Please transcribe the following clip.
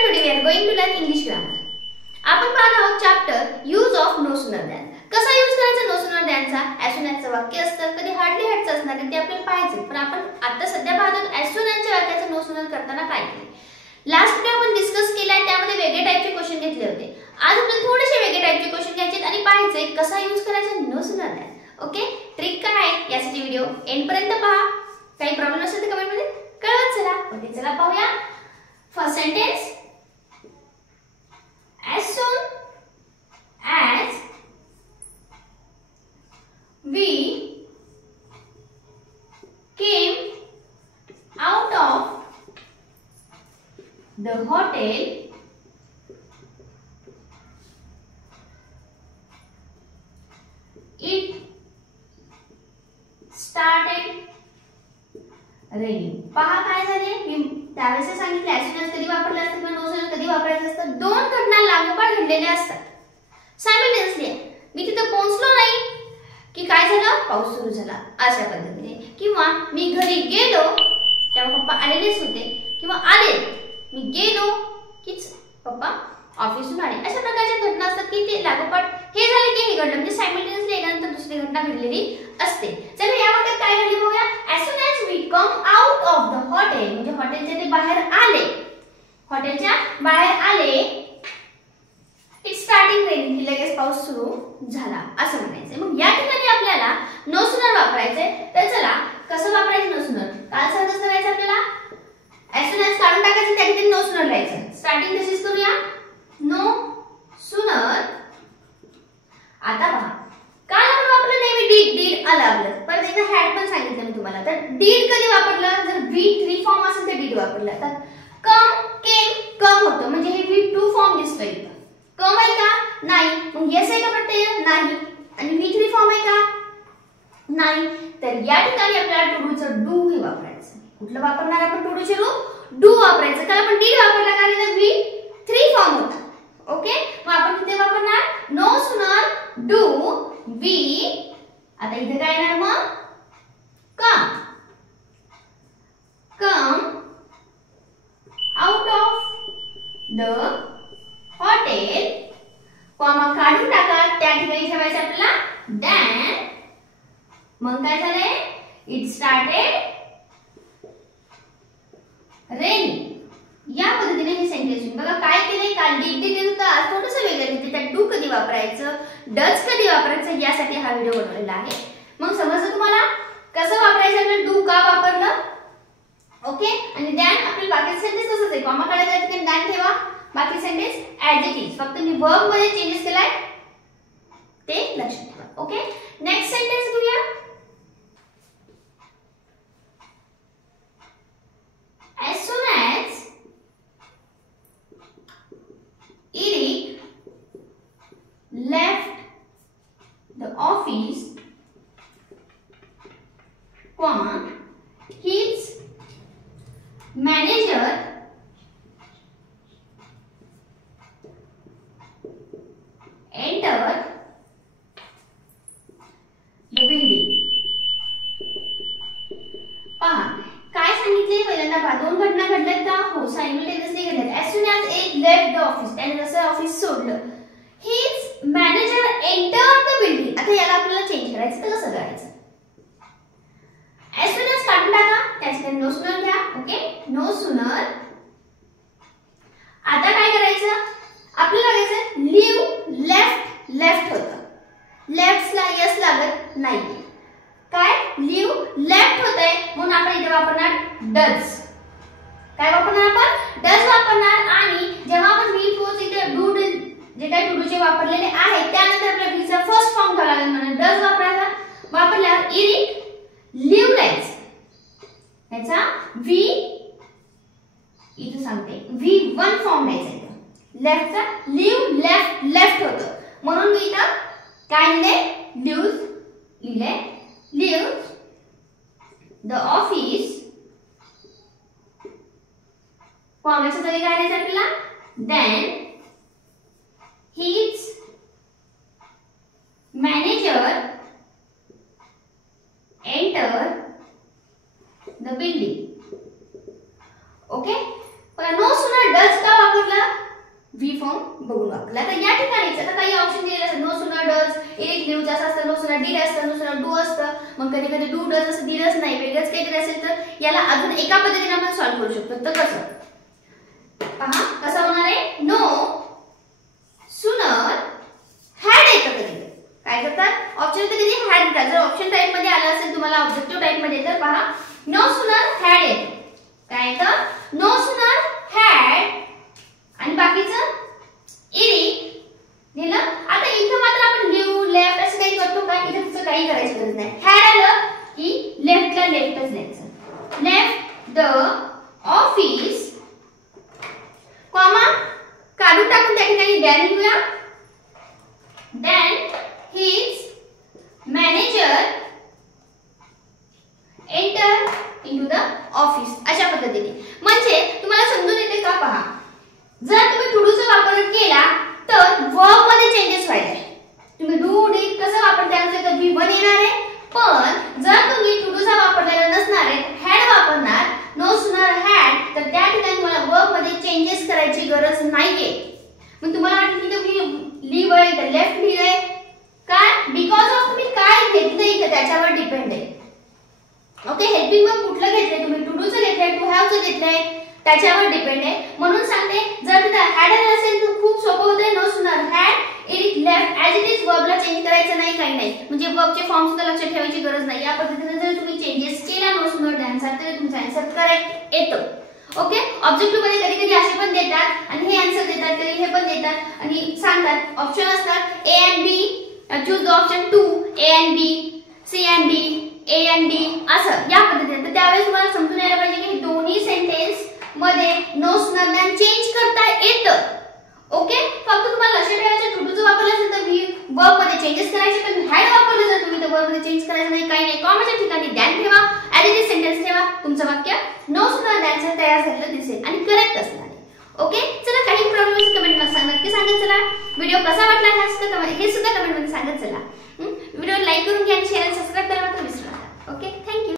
everyone, today we are going to learn English grammar. आपण पाहत आहोत chapter use of no sooner than. कसा use करायचा no sooner दॅनचा? ॲज सून ॲजचं वाक्य असतं, कधी हार्डली हॅडचं असणार आहे ते आपल्याला पाहायचं. पण आपण आता सध्या पाहत आहोत ॲज सून ॲजच्या वाक्याचं नो सूनर करताना काय केले. लास्ट वीडिओ आपण डिस्कस केलाय, त्यामध्ये वेगळे टाइपचे क्वेश्चन घेतले होते. आज आपल्याला थोडेसे वेगळे टाइपचे क्वेश्चन घ्यायचे आणि पाहायचे कसा यूज करायचा no sooner than. Okay, trick काय आहे यासाठी व्हिडिओ एंड पर्यंत पहा. काही प्रॉब्लेम असेल तर कमेंट मध्ये कळवा चला. ओके, चला पाहूया. First sentence, as soon as we came out of the hotel, it started raining. पहा काय झाले, मी त्यावेळेस सांगितले as soon as कधी वापरले असतात किंवा no soon as कधी वापरायचे असतात. दोन घटना लागोपाठ घडलेल्या असतात सायमल्टेनियसली. मी तिथे पोहोचलो नाही की काय झालं, पाऊस सुरू झाला अशा पद्धतीने. किंवा मी घरी गेलो तेव्हा पप्पा आलेलेच होते, किंवा आले मी गेलो की पप्पा ऑफिसहून आले. अशा प्रकारच्या घटना असतात की ते लागोपाठ हे झाले की हे घडलं, म्हणजे सायमल्टेनियसली एकानंतर दुसरी घटना घडलेली असते. चला या वाक्यात काय घडले बघूया. as soon as we come out of the hotel, म्हणजे हॉटेलच्या ते बाहेर आले, हॉटेलच्या बाहेर आले, इट स्टार्टिंग रेनिंग, की लगेच पाऊस सुरू झाला असं म्हणायचं. मग या ठिकाणी आपल्याला नो सूनर वापरायचंय. तर चला कसं वापरायचं नो सूनर. काल सारखं करायचं आपल्याला. as soon as काढून टाकायचं, त्या ठिकाणी नो सूनर लिहायचं. स्टार्टिंग तशीच करूया, नो सूनर. आता पहा, काल आपण वापरलं नेहमी डीड आलं आपलं, परत एकदा हॅड पण सांगितलं मी तुम्हाला. तर डीड कधी वापरलं, जर वी 3 फॉर्म असेल तर डीड वापरलं. तर कम केम कम होतं, म्हणजे हे वी 2 फॉर्म दिसतोय इथं. कम आहे का, नाही. मग येस आहे का प्रत्यय, नाही. आणि वी 3 फॉर्म आहे का, नाही. तर या ठिकाणी आपल्याला टू डूचं डू हे वापरायचं. कुठलं वापरणार आपण टू डूचे रूप, डू वापरायचं. कारण आपण डीड वापरला कारण वी 3 फॉर्म होता. ओके, मग आपण किती वापरणार, नो सूनर डू वी. आता इथे काय येणार मग, come out of the hotel, comma काढून टाका, त्या ठिकाणी ठेवायचं आपल्याला दॅन. मग काय झाले, इट स्टार्टेड रेनिंग. या पद्धतीने हे सेंटेन्स बघा काय केले. काल डीड होतं, आज थोडंसं वेगळं घेतलं. त्यात डू कधी वापरायचं, डज कधी वापरायचं यासाठी हा व्हिडिओ बनवलेला आहे. मग समजलं तुम्हाला कसं वापरायचं, आपल्याला डू का वापरलं. ओके, आणि दॅन आपले बाकी सेंटेन्स तसंच आहे. कॉमा काढायचा तिथे दॅन ठेवा, बाकी सेंटेन्स ऍडजेक्टिव्ह, फक्त मी वर्ब मध्ये चेंजेस केलाय ते लक्षात ठेवा. ओके, नेक्स्ट सेंटेन्स घेऊया. as soon as Eric left the office, comma, his manager entered the building. पहा काय सांगितले पहिल्यांदा. पहा दोन घटना घडल्यात का, हो सायमल्टेनियसली घडल्यात. as soon as एक left the office, त्याने जसं ऑफिस सोडलं, his manager entered the building. आता याला आपल्याला चेंज करायचं, तर कसं करायचं. as soon as काढून टाका, त्याच्याकडे नो सूनर घ्या. Okay, no sooner. आता काय करायचं, आपल्याला करायचं लिव्ह लेफ्ट होतं, लेफ्टला यस लागत नाही. काय लिव्ह लेफ्ट होतंय, म्हणून आपण इथे वापरणार डज. काय वापरणार आपण, डज वापरणार. आणि जेव्हा आपण वी फोर्स इथे डू जे काही टू डूचे वापरलेले आहेत त्यानंतर आपल्याला वीचा फर्स्ट फॉर्म घ्यावा लागेल, म्हणून डज वापरायचा. वापरल्यावर इरिक लिव्ह लायचं, याचा वी इथे सांगते वी 1 फॉर्म घ्यायचा. इथं लेफ्टचा लिव्ह लेफ्ट होतं, म्हणून मी इथं काय लिहिले, लिहिले leaves the office, कॉमाच्या जागी काय लिहायचं आपल्याला, then his manager enter the building. Okay, पण नो सूनर डज का वापरला, बघून वापरला. तर या ठिकाणी आता काही ऑप्शन दिलेले असतात. No sooner does it leave असं असतं, नो सुनर डिड असतं, नो सुनर डू असतं. मग कधी कधी डू डज असं दिलंच नाही, वेगळंच काहीतरी असेल तर याला अजून एका पद्धतीने आपण सॉल्व्ह करू शकतो. तर कसं पहा, कसं होणार आहे. नो सुनर हॅड येतं कधी काय करतात ऑप्शन तर कधी हॅड देतात. जर ऑप्शन टाइप मध्ये आलं असेल तुम्हाला ऑब्जेक्टिव्ह टाइप मध्ये तर पहा नो सुनर हॅड येतं. काय येतं? नो सुनर हॅड आणि बाकीचं इट लिहिलं. आता इथं मात्र आपण लिव्ह लेफ्ट असं काही करतो का? इथं तिचं काही करायची गरज नाही. हॅड आलं की लेफ्टला लेफ्टच लिहायचं. लेफ्ट द ऑफिस कॉमा काढून टाकून त्या ठिकाणी दॅन लिहूया. then his manager enter into the office. अशा पद्धतीने म्हणजे तुम्हाला समजून येते का? पहा, जर तुम्ही टू डूचा वापर केला तर वर्ब मध्ये चेंजेस व्हायचे. तुम्ही डू डिड कसं वापरता त्यानुसार तर V1 येणार आहे. पण जर तुम्ही टू डूचा वापरलेला नसणार आहे, हॅड वापरणार, नो सुनर हॅड, तर त्या ठिकाणी तुम्हाला वर्ब मध्ये चेंजेस करायची गरज नाहीये. मग तुम्हाला वाटतं की तुम्ही लिव्ह आहे तर लेफ्ट लिहिलंय काय? बिकॉज ऑफ तुम्ही काय घेतलंय का त्याच्यावर डिपेंड आहे. ओके, हेल्पिंग वर्ब कुठलं घेतलंय तुम्ही? टू डूचं घेतलंय, टू हॅवचं घेतलंय, त्याच्यावर डिपेंड आहे. म्हणून सांगते जर तिथं हॅड असेल तर खूप सोपं होतंय. No sooner had it left as it is, वर्बला चेंज करायचं नाही, काही नाही. म्हणजे वर्बचे फॉर्म सुद्धा लक्षात ठेवायची गरज नाही. या पद्धतीने जर तुम्ही चेंजेस केला नो सुनर डॅन्सर तर तुमचा आन्सर करेक्ट येतो. ओके, ऑब्जेक्टिव्ह मध्ये कधी कधी असे पण देतात आणि हे आन्सर देतात, कधी हे पण देतात आणि सांगतात ऑप्शन असतात A and B, choose the option 2, A and B, C and D, A and D, असं या पद्धतीने. तर त्यावेळेस तुम्हाला समजून यायला पाहिजे की दोन्ही सेंटेन्स मध्ये नो सुनर दॅन चेंज करता येतं. ओके, फक्त तुम्हाला लक्षात ठेवायचं टू डूचं वापरलं असेल तर व्ही वर्ब मध्ये चेंजेस करायचे, पण हॅड वापरलं जर तुम्ही तर वर्ब मध्ये चेंज करायचं नाही, काही नाही. कॉमाच्या ठिकाणी दॅन ठेवा, ॲज इट इज सेंटेन्स ठेवा, तुमचं वाक्य नो सुनर दॅनचं तयार झालेलं दिसेल आणि करेक्ट असणार. ओके, चला काही प्रॉब्लेम्स कमेंट मध्ये सांगा, नक्की सांगत चला. व्हिडिओ कसा वाटला हे सुद्धा कमेंट मध्ये सांगत चला. व्हिडिओ लाईक करून घ्या आणि शेअर आणि सबस्क्राइब करायला मात्र विसरू नका. Okay, thank you.